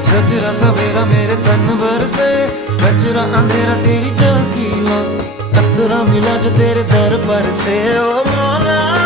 सजरा सवेरा मेरे तन भर से, कचरा अंधेरा तेरी झांकी ला, अतरा मिला जो तेरे दर पर से। ओ मौला